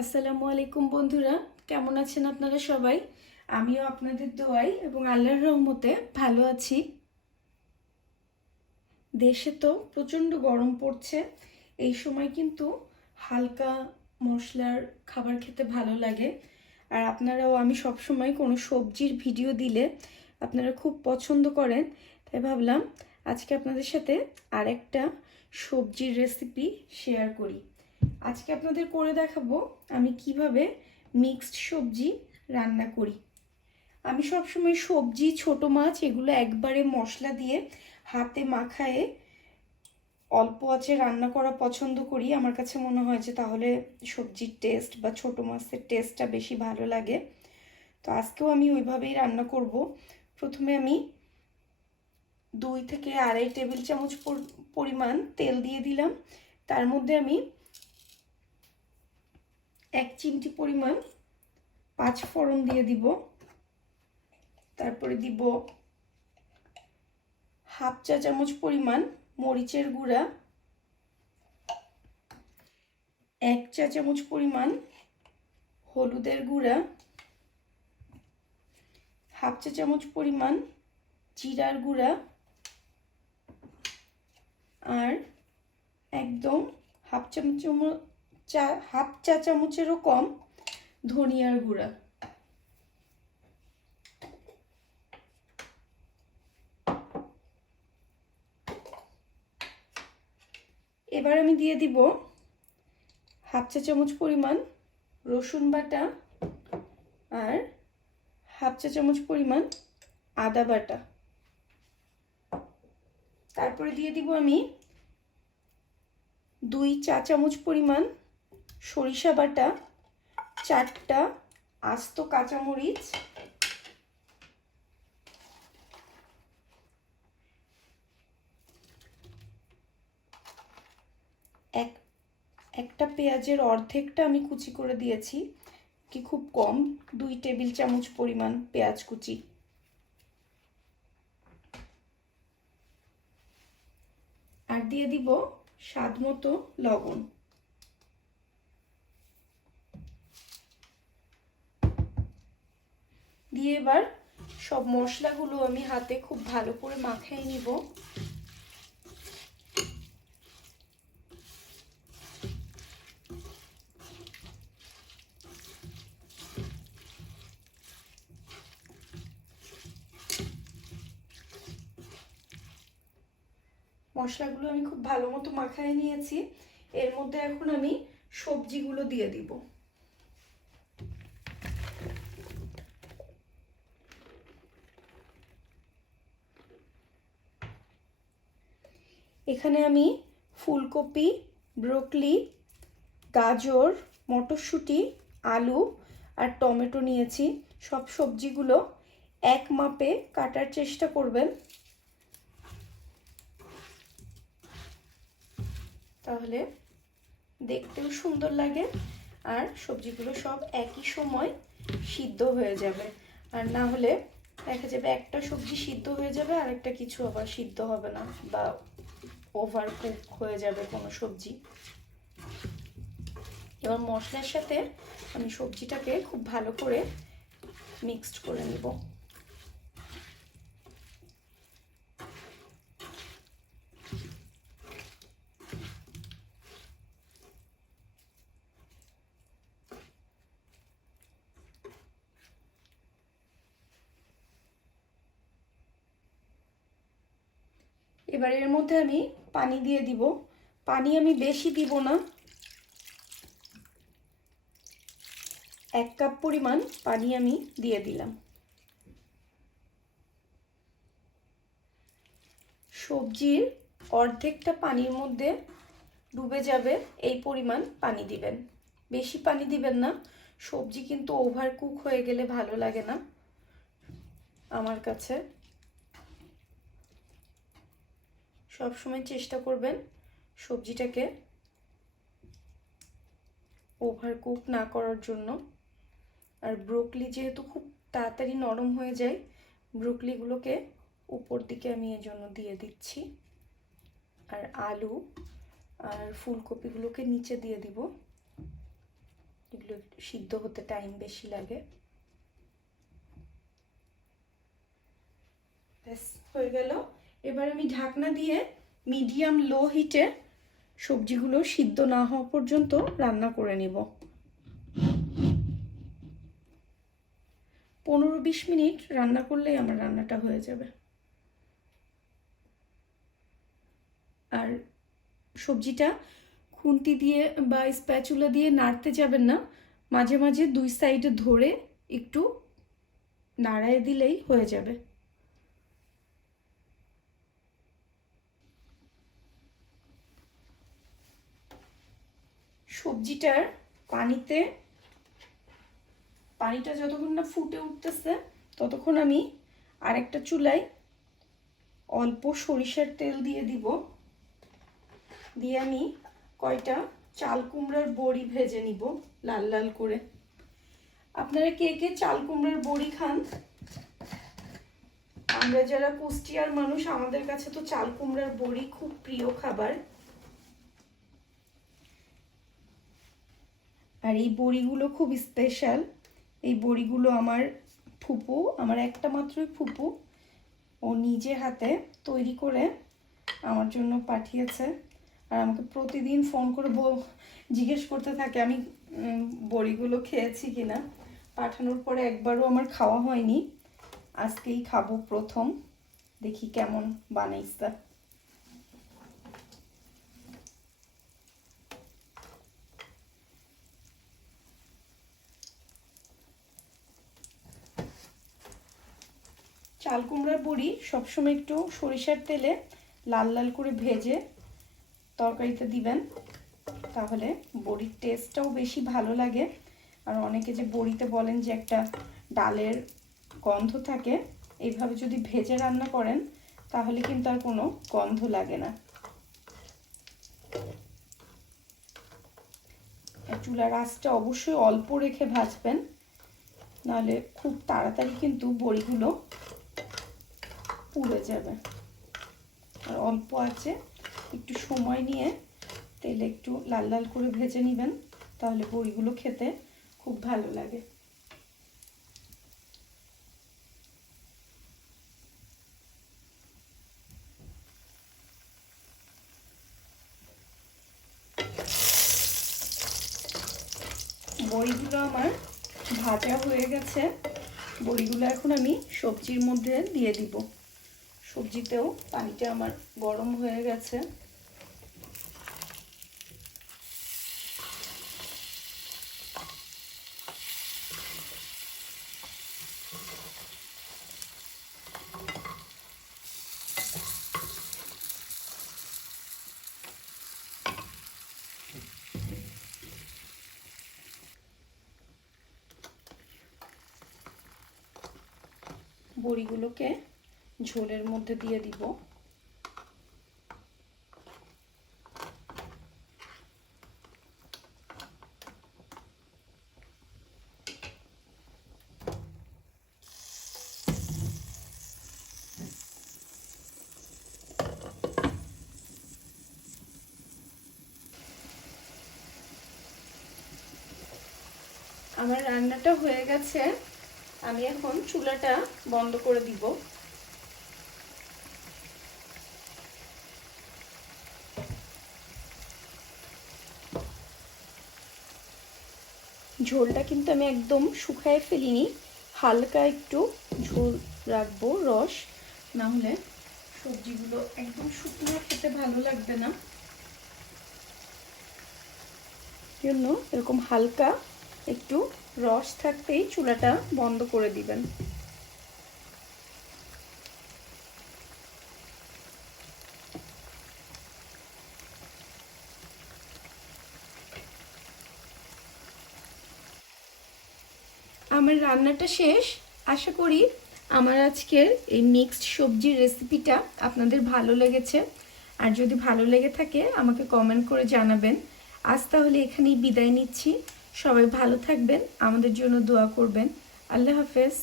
আসসালামু আলাইকুম বন্ধুরা, কেমন আছেন আপনারা সবাই? আমিও আপনাদের দোয়াই এবং আল্লাহর রহমতে ভালো আছি। দেশে তো প্রচণ্ড গরম পড়ছে, এই সময় কিন্তু হালকা মশলার খাবার খেতে ভালো লাগে। আর আপনারাও, আমি সব সময় কোনো সবজির ভিডিও দিলে আপনারা খুব পছন্দ করেন, তাই ভাবলাম আজকে আপনাদের সাথে আরেকটা সবজির রেসিপি শেয়ার করি। আজকে আপনাদের করে দেখাবো আমি কীভাবে মিক্সড সবজি রান্না করি। আমি সবসময় সবজি, ছোট মাছ এগুলো একবারে মশলা দিয়ে হাতে মাখায়ে অল্প আঁচে রান্না করা পছন্দ করি। আমার কাছে মনে হয় যে তাহলে সবজির টেস্ট বা ছোট মাছের টেস্টটা বেশি ভালো লাগে। তো আজকেও আমি ওইভাবেই রান্না করব। প্রথমে আমি দুই থেকে আড়াই টেবিল চামচ পরিমাণ তেল দিয়ে দিলাম। তার মধ্যে আমি এক চিমটি পরিমাণ পাঁচ ফোড়ন দিয়ে দিব। তারপরে দিব হাফ চা চামচ পরিমাণ মরিচের গুঁড়া। এক চা চামচ পরিমাণ হলুদের গুঁড়া। হাফ চা চামচ পরিমাণ জিরার গুঁড়া। আর একদম হাফ চামচ চা, হাফ চা চামচেরও কম ধনিয়ার গুঁড়া। এবার আমি দিয়ে দিব হাফ চা চামচ পরিমাণ রসুন বাটা আর হাফ চা চামচ পরিমাণ আদা বাটা। তারপরে দিয়ে দিব আমি দুই চা চামচ পরিমাণ সরিষা বাটা, চারটা আস্ত কাঁচামরিচ, এক, একটা পেঁয়াজের অর্ধেকটা আমি কুচি করে দিয়েছি, কি খুব কম, দুই টেবিল চামচ পরিমাণ পেঁয়াজ কুচি। আর দিয়ে দিব স্বাদ মতো লবণ। দিয়ে এবার সব মশলাগুলো আমি হাতে খুব ভালো করে মাখিয়ে নিব। মশলাগুলো আমি খুব ভালো মতো মাখায় নিয়েছি। এর মধ্যে এখন আমি সবজিগুলো দিয়ে দিব। এখানে আমি ফুলকপি, ব্রোকলি, গাজর, মটরশুঁটি, আলু আর টমেটো নিয়েছি। সব সবজিগুলো এক মাপে কাটার চেষ্টা করবেন। তাহলে দেখতেও সুন্দর লাগে আর সবজিগুলো সব একই সময় সিদ্ধ হয়ে যাবে। আর না হলে দেখা যাবে একটা সবজি সিদ্ধ হয়ে যাবে আর একটা কিছু আবার সিদ্ধ হবে না বা ওভার কুক হয়ে যাবে কোনো সবজি। এবার মশলার সাথে আমি সবজিটাকে খুব ভালো করে মিক্সড করে নেব। এবার এর মধ্যে আমি পানি দিয়ে দিব। পানি আমি বেশি দিব না। এক কাপ পরিমাণ পানি আমি দিয়ে দিলাম। সবজির অর্ধেকটা পানির মধ্যে ডুবে যাবে এই পরিমাণ পানি দিবেন। বেশি পানি দিবেন না। সবজি কিন্তু ওভার কুক হয়ে গেলে ভালো লাগে না। আমার কাছে। সব সময় চেষ্টা করবেন সবজিটাকে ওভার কুক না করার জন্য। আর ব্রোকলি যেহেতু খুব তাড়াতাড়ি নরম হয়ে যায় ব্রোকলিগুলোকে উপর দিকে আমি এর জন্য দিয়ে দিচ্ছি। আর আলু আর ফুলকপিগুলোকে নিচে দিয়ে দিব। এগুলো সিদ্ধ হতে টাইম বেশি লাগে। ব্যাস, হয়ে গেল। এবার আমি ঢাকনা দিয়ে মিডিয়াম লো হিটে সবজিগুলো সিদ্ধ না হওয়া পর্যন্ত রান্না করে নিব। পনেরো বিশ মিনিট রান্না করলেই আমার রান্নাটা হয়ে যাবে। আর সবজিটা খুন্তি দিয়ে বা স্প্যাচুলা দিয়ে নাড়তে যাবেন না, মাঝে মাঝে দুই সাইডে ধরে একটু নাড়ায় দিলেই হয়ে যাবে। সবজিটার পানিতে, পানিটা যতক্ষণ না ফুটে উঠতেছে, ততক্ষণ আমি আরেকটা চুলায় অল্প সরিষার তেল দিয়ে দিব। দিয়ে আমি কয়টা চাল কুমড়ার বড়ি ভেজে নিব লাল লাল করে। আপনারা কে কে চাল কুমড়ার বড়ি খান? আমরা যারা কুষ্টিয়ার মানুষ, আমাদের কাছে তো চাল কুমড়ার বড়ি খুব প্রিয় খাবার। আর এই বড়িগুলো খুব স্পেশাল এই বড়িগুলো আমার ফুপু, আমার একটা মাত্রই ফুপু, ও নিজে হাতে তৈরি করে আমার জন্য পাঠিয়েছে। আর আমাকে প্রতিদিন ফোন করে জিজ্ঞেস করতে থাকে আমি বড়িগুলো খেয়েছি কিনা। পাঠানোর পরে একবারও আমার খাওয়া হয়নি। আজকেই খাব প্রথম। দেখি কেমন বানাইছে। চাল কুমড়ার বড়ি সবসময় একটু সরিষার তেলে লাল লাল করে ভেজে তরকারিতে দিবেন। তাহলে বড়ির টেস্টটাও বেশি ভালো লাগে। আর অনেকে যে বড়িতে বলেন যে একটা ডালের গন্ধ থাকে, এইভাবে যদি ভেজে রান্না করেন, তাহলে কিন্তু আর কোনো গন্ধ লাগে না। চুলার আঁচটা অবশ্যই অল্প রেখে ভাজবেন, নাহলে খুব তাড়াতাড়ি কিন্তু বড়িগুলো পুড়ে যাবে। আর অল্প আছে, একটু সময় নিয়ে তেলে একটু লাল লাল করে ভেজে নেবেন, তাহলে বড়িগুলো খেতে খুব ভালো লাগে। বড়িগুলো আমার ভাজা হয়ে গেছে। বড়িগুলো এখন আমি সবজির মধ্যে দিয়ে দিব। সবজিতেও পানিটা আমার গরম হয়ে গেছে। বড়িগুলোকে ঝোলের মধ্যে দিয়ে দিব। আমার রান্নাটা হয়ে গেছে। আমি এখন চুলাটা বন্ধ করে দিব। ঝোলটা কিন্তু আমি একদম শুকায় ফেলিনি। হালকা একটু ঝোল রাখব, রস। না হলে সবজিগুলো একদম শুকনো খেতে ভালো লাগবে না। জন্য এরকম হালকা একটু রস থাকতেই চুলাটা বন্ধ করে দিবেন। আমার রান্নাটা শেষ। আশা করি আমার আজকের এই মিক্সড সবজির রেসিপিটা আপনাদের ভালো লেগেছে। আর যদি ভালো লেগে থাকে, আমাকে কমেন্ট করে জানাবেন। আজ তাহলে এখানেই বিদায় নিচ্ছি। সবাই ভালো থাকবেন, আমাদের জন্য দোয়া করবেন। আল্লাহ হাফেজ।